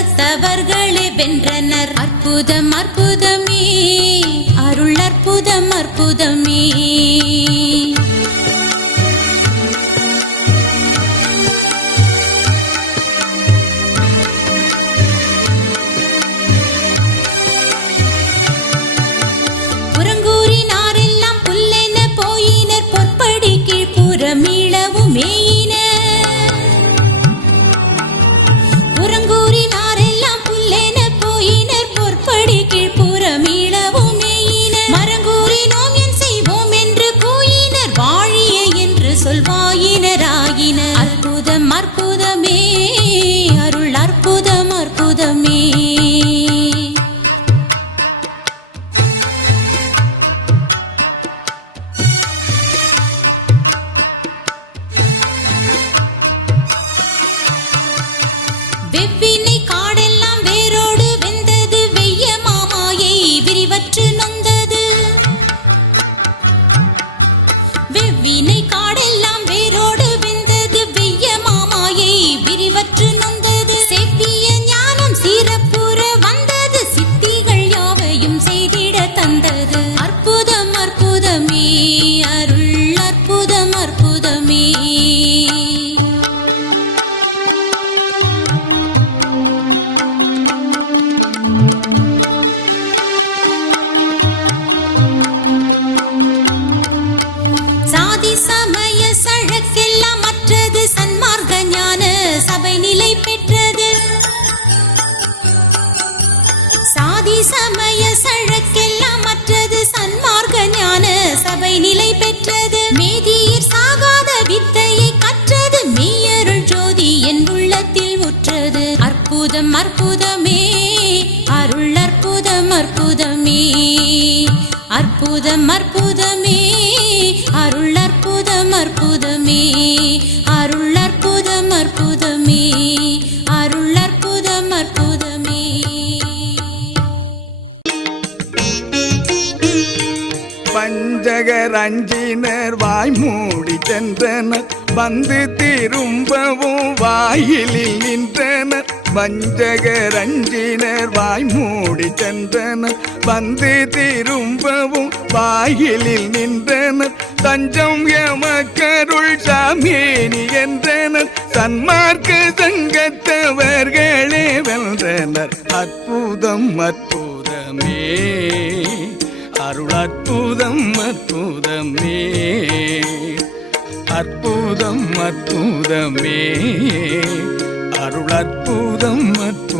உலகத்தவர்களே வென்றனர். அற்புதம் அற்புதமே. அருள் அற்புதம் அற்புதமே. அற்புதம் அற்புதமே அற்புதம் அற்புதமே. அருள் அற்புதம் அற்புதமே. அருள் அற்புதம் அற்புதமே. அருள் அற்புதம் அற்புதமே. பஞ்சகர் அஞ்சினர் வாய் மூடி சென்றனர். வந்து திரும்பவும் வாயிலில் நின்ற வஞ்சக ரஞ்சினர் வாய் மூடி சென்றனர். வந்து திரும்பவும் வாயிலில் நின்றனர். தஞ்சம் எமக்கருள் சாமியேனி என்றனர். சன்மார்க்க சங்கத்தவர்களே வென்றனர். அற்புதம் அற்புதமே. அருள் அற்புதம் அற்புதமே. அற்புதம் அற்புதமே. அற்புதம் மற்றும்